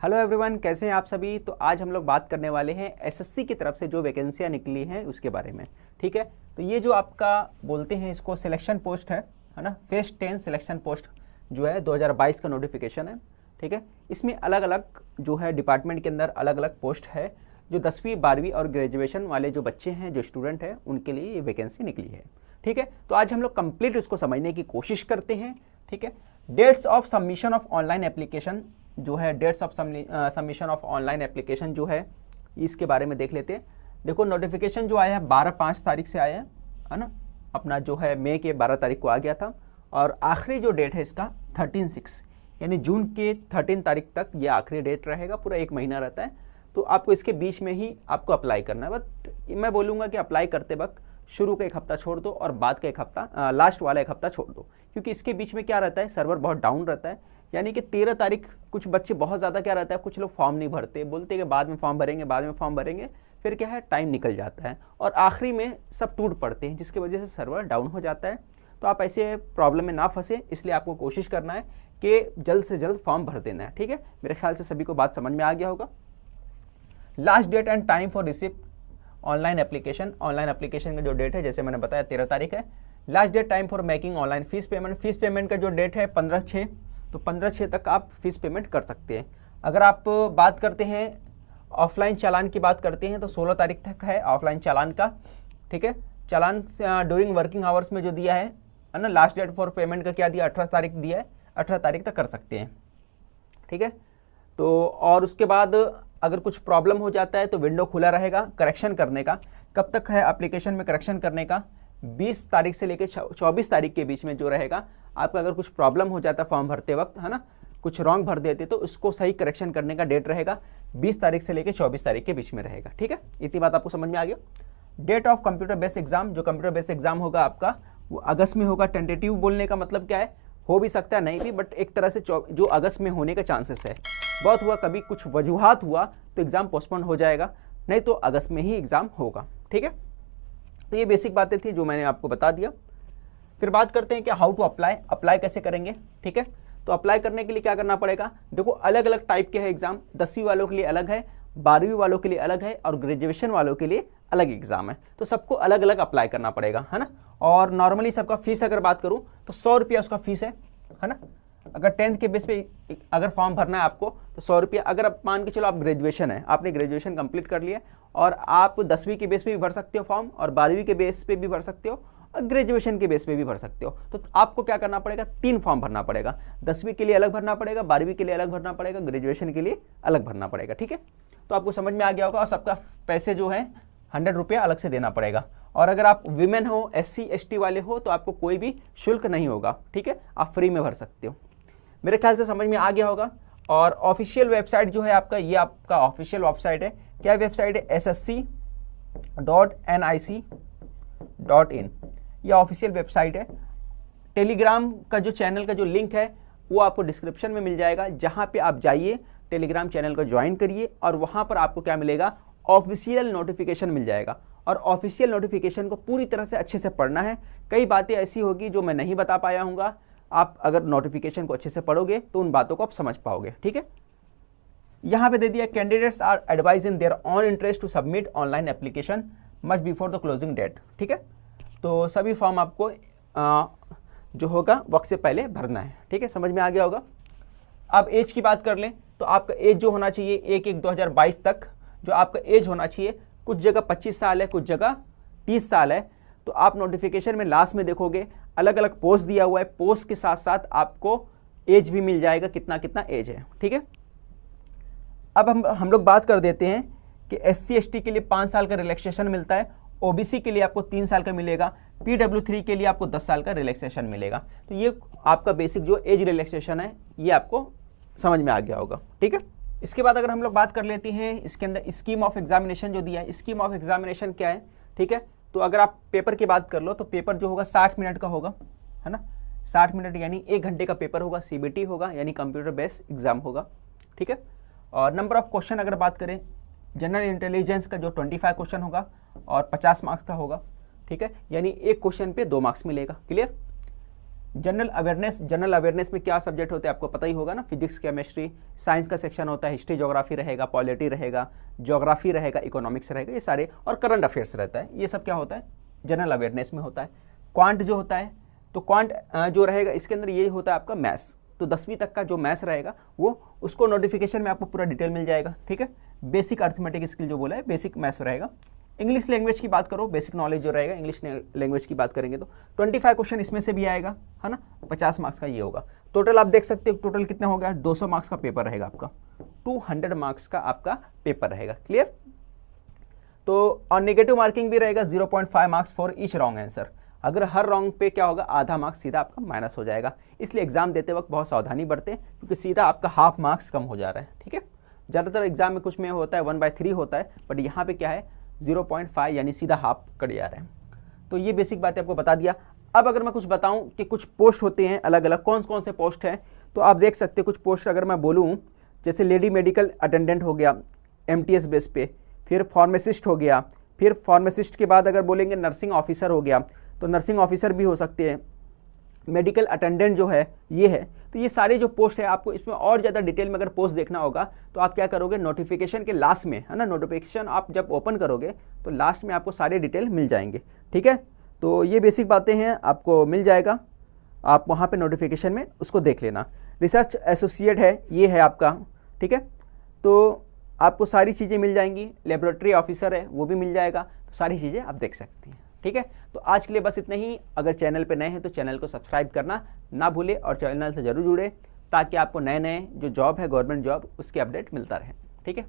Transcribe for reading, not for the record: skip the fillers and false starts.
Hello everyone, कैसे हैं आप सभी। तो आज हम लोग बात करने वाले हैं एसएससी की तरफ से जो वैकेंसियां निकली हैं उसके बारे में। ठीक है, तो ये जो आपका बोलते हैं इसको सिलेक्शन पोस्ट है ना। फेज 10 सिलेक्शन पोस्ट जो है 2022 का नोटिफिकेशन है। ठीक है, इसमें अलग अलग जो है डिपार्टमेंट के अंदर अलग अलग पोस्ट है। जो 10वीं 12वीं और ग्रेजुएशन वाले जो बच्चे हैं, जो स्टूडेंट हैं, उनके लिए ये वैकेंसी निकली है। ठीक है, तो आज हम लोग कंप्लीट उसको समझने की कोशिश करते हैं। ठीक है, dates of submission of online application जो है, dates of submission of online application जो है, इसके बारे में देख लेते हैं। देखो, नोटिफिकेशन जो आया है 12/5 तारीख से आया है ना। अपना जो है मई के 12 तारीख को आ गया था और आखिरी जो डेट है इसका 13/6 यानी जून के 13 तारीख तक ये आखिरी डेट रहेगा। पूरा एक महीना रहता है, तो आपको इसके बीच में ही आपको अप्लाई करना है। बट मैं बोलूँगा कि अप्लाई करते वक्त शुरू का एक हफ्ता छोड़ दो और बाद का एक हफ्ता, लास्ट वाला एक हफ्ता छोड़ दो, क्योंकि इसके बीच में क्या रहता है, सर्वर बहुत डाउन रहता है। यानी कि 13 तारीख कुछ बच्चे बहुत ज़्यादा क्या रहता है, कुछ लोग फॉर्म नहीं भरते, बोलते हैं कि बाद में फॉर्म भरेंगे, बाद में फॉर्म भरेंगे, फिर क्या है टाइम निकल जाता है और आखिरी में सब टूट पड़ते हैं, जिसकी वजह से सर्वर डाउन हो जाता है। तो आप ऐसे प्रॉब्लम में ना फंसे, इसलिए आपको कोशिश करना है कि जल्द से जल्द फॉर्म भर देना है। ठीक है, मेरे ख्याल से सभी को बात समझ में आ गया होगा। Last date and time for receipt online application का जो डेट है, जैसे मैंने बताया 13 तारीख है। Last date time for making online fees payment का जो डेट है 15/6, तो 15/6 तक आप फीस पेमेंट कर सकते हैं। अगर आप बात करते हैं ऑफलाइन चालान की बात करते हैं तो 16 तारीख तक है ऑफलाइन चालान का। ठीक है, चालान ड्यूरिंग वर्किंग आवर्स में जो दिया है ना। लास्ट डेट फॉर पेमेंट का क्या दिया, 18 तारीख दिया है, 18 तारीख तक कर सकते हैं। ठीक है, तो और उसके बाद अगर कुछ प्रॉब्लम हो जाता है तो विंडो खुला रहेगा करेक्शन करने का। कब तक है एप्लीकेशन में करेक्शन करने का, 20 तारीख से लेकर 24 तारीख के बीच में जो रहेगा। आपका अगर कुछ प्रॉब्लम हो जाता है फॉर्म भरते वक्त, है ना, कुछ रॉन्ग भर देते तो उसको सही करेक्शन करने का डेट रहेगा 20 तारीख से लेकर 24 तारीख के बीच में रहेगा। ठीक है, इतनी बात आपको समझ में आ गया। Date of computer based exam, जो कंप्यूटर बेस्ड एग्जाम होगा आपका वो अगस्त में होगा। टेंटेटिव बोलने का मतलब क्या है, हो भी सकता है नहीं भी, बट एक तरह से जो अगस्त में होने का चांसेस है। बहुत हुआ कभी कुछ वजूहात हुआ तो एग्ज़ाम पोस्टपोन हो जाएगा, नहीं तो अगस्त में ही एग्ज़ाम होगा। ठीक है, तो ये बेसिक बातें थी जो मैंने आपको बता दिया। फिर बात करते हैं कि हाउ टू अप्लाई कैसे करेंगे। ठीक है, तो अप्लाई करने के लिए क्या करना पड़ेगा। देखो, अलग अलग टाइप के हैं एग्ज़ाम, 10वीं वालों के लिए अलग है, 12वीं वालों के लिए अलग है और ग्रेजुएशन वालों के लिए अलग एग्ज़ाम है। तो सबको अलग अलग अप्लाई करना पड़ेगा, है ना। और नॉर्मली सबका फीस अगर बात करूँ तो 100 रुपया उसका फीस है ना। अगर 10th के बेस पे अगर फॉर्म भरना है आपको तो 100 रुपया। अगर आप मान के चलो आप ग्रेजुएशन है, आपने ग्रेजुएशन कंप्लीट कर लिया और आप 10वीं के बेस पे भी भर सकते हो फॉर्म और 12वीं के बेस पे भी भर सकते हो और ग्रेजुएशन के बेस पे भी भर सकते हो। तो आपको क्या करना पड़ेगा, 3 फॉर्म भरना पड़ेगा। 10वीं के लिए अलग भरना पड़ेगा, 12वीं के लिए अलग भरना पड़ेगा, ग्रेजुएशन के लिए अलग भरना पड़ेगा। ठीक है, तो आपको समझ में आ गया होगा। और सबका पैसे जो है 100 रुपया अलग से देना पड़ेगा। और अगर आप विमेन हो, SC ST वाले हो तो आपको कोई भी शुल्क नहीं होगा। ठीक है, आप फ्री में भर सकते हो। मेरे ख्याल से समझ में आ गया होगा। और ऑफिशियल वेबसाइट जो है आपका, ये आपका ऑफिशियल वेबसाइट है। क्या वेबसाइट है, ssc.nic.in, ये ऑफिशियल वेबसाइट है। टेलीग्राम का जो चैनल का जो लिंक है वो आपको डिस्क्रिप्शन में मिल जाएगा, जहाँ पे आप जाइए, टेलीग्राम चैनल को ज्वाइन करिए और वहाँ पर आपको क्या मिलेगा, ऑफिशियल नोटिफिकेशन मिल जाएगा। और ऑफिशियल नोटिफिकेशन को पूरी तरह से अच्छे से पढ़ना है। कई बातें ऐसी होगी जो मैं नहीं बता पाया हूँगा, आप अगर नोटिफिकेशन को अच्छे से पढ़ोगे तो उन बातों को आप समझ पाओगे। ठीक है, यहाँ पे दे दिया, candidates are advise in their own interest to submit online application much before the closing date. ठीक है, तो सभी फॉर्म आपको जो होगा वक्त से पहले भरना है। ठीक है, समझ में आ गया होगा। अब एज की बात कर लें तो आपका एज जो होना चाहिए 1/1/2022 तक जो आपका एज होना चाहिए, कुछ जगह 25 साल है, कुछ जगह 30 साल है। तो आप नोटिफिकेशन में लास्ट में देखोगे अलग अलग पोस्ट दिया हुआ है, पोस्ट के साथ साथ आपको एज भी मिल जाएगा, कितना कितना एज है। ठीक है, अब हम लोग बात कर देते हैं कि SC ST के लिए 5 साल का रिलैक्सेशन मिलता है, OBC के लिए आपको 3 साल का मिलेगा, PW3 के लिए आपको 10 साल का रिलैक्सेशन मिलेगा। तो ये आपका बेसिक जो एज रिलैक्सेशन है ये आपको समझ में आ गया होगा। ठीक है, इसके बाद अगर हम लोग बात कर लेते हैं इसके अंदर स्कीम ऑफ एग्जामिनेशन जो दिया है। स्कीम ऑफ एग्जामिनेशन क्या है, ठीक है, तो अगर आप पेपर की बात कर लो तो पेपर जो होगा 60 मिनट का होगा, है ना। 60 मिनट यानी 1 घंटे का पेपर होगा, CBT होगा यानी कंप्यूटर बेस्ड एग्जाम होगा। ठीक है, और नंबर ऑफ क्वेश्चन अगर बात करें, जनरल इंटेलिजेंस का जो 25 क्वेश्चन होगा और 50 मार्क्स का होगा। ठीक है, यानी एक क्वेश्चन पे 2 मार्क्स मिलेगा। क्लियर। जनरल अवेयरनेस में क्या सब्जेक्ट होते हैं आपको पता ही होगा ना, फिजिक्स, केमिस्ट्री, साइंस का सेक्शन होता है, हिस्ट्री ज्योग्राफी रहेगा, पॉलिटी रहेगा, ज्योग्राफी रहेगा, इकोनॉमिक्स रहेगा, ये सारे, और करंट अफेयर्स रहता है। ये सब क्या होता है, जनरल अवेयरनेस में होता है। क्वांट जो होता है, तो क्वांट जो रहेगा इसके अंदर ये होता है आपका मैथ्स। तो 10वीं तक का जो मैथ्स रहेगा वो उसको नोटिफिकेशन में आपको पूरा डिटेल मिल जाएगा, ठीक है। बेसिक अर्थमेटिक स्किल जो बोला है, बेसिक मैथ्स रहेगा। इंग्लिश लैंग्वेज की बात करो, बेसिक नॉलेज जो रहेगा इंग्लिश लैंग्वेज की बात करेंगे तो 25 क्वेश्चन इसमें से भी आएगा, है ना। 50 मार्क्स का ये होगा। टोटल आप देख सकते हो टोटल कितना हो गया, 200 मार्क्स का पेपर रहेगा आपका, 200 मार्क्स का आपका पेपर रहेगा, क्लियर। तो और नेगेटिव मार्किंग भी रहेगा, 0.5 marks for each wrong answer. अगर हर रॉन्ग पे क्या होगा, आधा मार्क्स सीधा आपका माइनस हो जाएगा। इसलिए एग्जाम देते वक्त बहुत सावधानी बरतें, क्योंकि सीधा आपका हाफ मार्क्स कम हो जा रहा है, ठीक है। ज़्यादातर एग्जाम में कुछ में होता है 1/3 होता है, बट यहाँ पे क्या है 0.5 यानी सीधा हाफ कट जा रहा है। तो ये बेसिक बातें आपको बता दिया। अब अगर मैं कुछ बताऊं कि कुछ पोस्ट होते हैं अलग अलग, कौन कौन से पोस्ट हैं, तो आप देख सकते हैं कुछ पोस्ट अगर मैं बोलूं, जैसे लेडी मेडिकल अटेंडेंट हो गया MTS बेस पे, फिर फार्मासिस्ट हो गया, फिर फार्मासिस्ट के बाद अगर बोलेंगे नर्सिंग ऑफिसर हो गया, तो नर्सिंग ऑफिसर भी हो सकते हैं, मेडिकल अटेंडेंट जो है ये है। तो ये सारे जो पोस्ट है, आपको इसमें और ज़्यादा डिटेल में अगर पोस्ट देखना होगा तो आप क्या करोगे, नोटिफिकेशन के लास्ट में, है ना, नोटिफिकेशन आप जब ओपन करोगे तो लास्ट में आपको सारे डिटेल मिल जाएंगे, ठीक है। तो ये बेसिक बातें हैं, आपको मिल जाएगा, आप वहाँ पे नोटिफिकेशन में उसको देख लेना। रिसर्च एसोसिएट है, ये है आपका, ठीक है। तो आपको सारी चीज़ें मिल जाएंगी। लेबोरेटरी ऑफिसर है, वो भी मिल जाएगा। तो सारी चीज़ें आप देख सकती हैं, ठीक है। तो आज के लिए बस इतना ही। अगर चैनल पे नए हैं तो चैनल को सब्सक्राइब करना ना भूले और चैनल से ज़रूर जुड़े, ताकि आपको नए नए जो जॉब है गवर्नमेंट जॉब उसके अपडेट मिलता रहे, ठीक है।